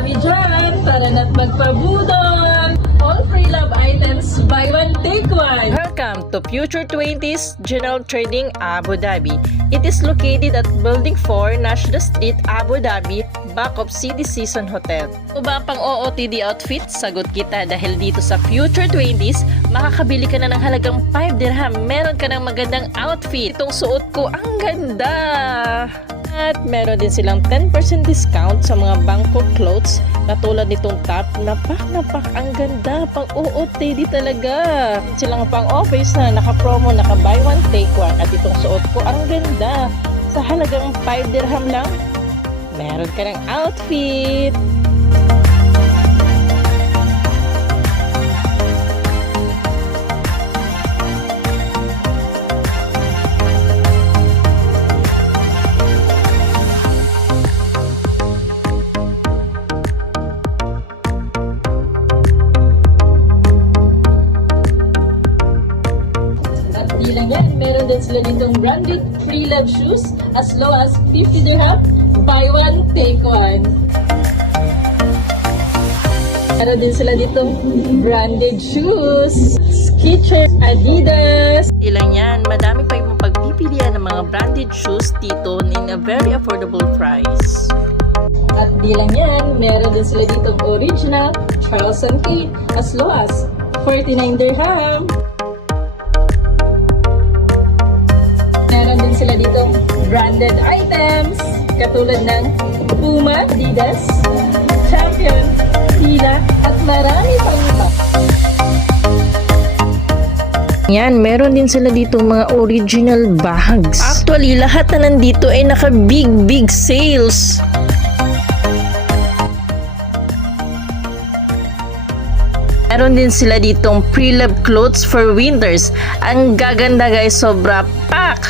Dami dyan! Tara na't magpabudol! All free love items, buy one, take one! Welcome to Future 20s General Trading Abu Dhabi. It is located at Building 4, Nashdaq Street, Abu Dhabi, back of City Season Hotel. O ba pang OOTD outfit? Sagot kita dahil dito sa Future 20s, makakabili ka na ng halagang 5 dirham. Meron ka ng magandang outfit. Itong suot ko, ang ganda! At meron din silang 10% discount sa mga Bangkok clothes katulad nitong top. Napak, ang ganda. Pang OOTD talaga. Silang pang office na naka-promo, naka-buy one, take one. At itong suot ko, ang ganda. Sa halagang 5 dirham lang, meron ka ng outfit. Di lang yan, meron din sila ditong branded free love shoes as low as 50 dirham, buy one, take one. Meron din sila ditong branded shoes, Skechers, Adidas. Ilang yan, madami pa yung pagpipilian ng mga branded shoes dito in a very affordable price. At di lang yan, meron din sila ditong original Charles & Kate as low as 49 dirham. Meron din sila dito branded items katulad ng Puma, Adidas, Champion, Fila at marami pang iba. Yan, meron din sila dito mga original bags. Actually, lahat na nandito ay naka big sales. Meron din sila ditong pre-love clothes for winters. Ang gaganda guys, sobra pak!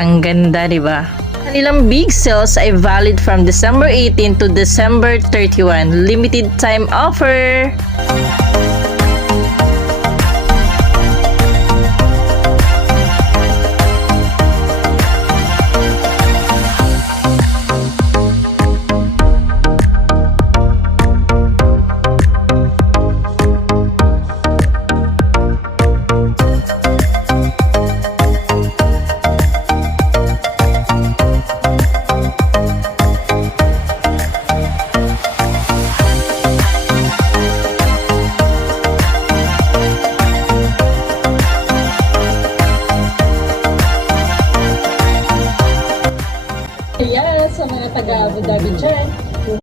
Ang ganda, di ba? Kanilang big sales ay valid from December 18 to December 31. Limited time offer!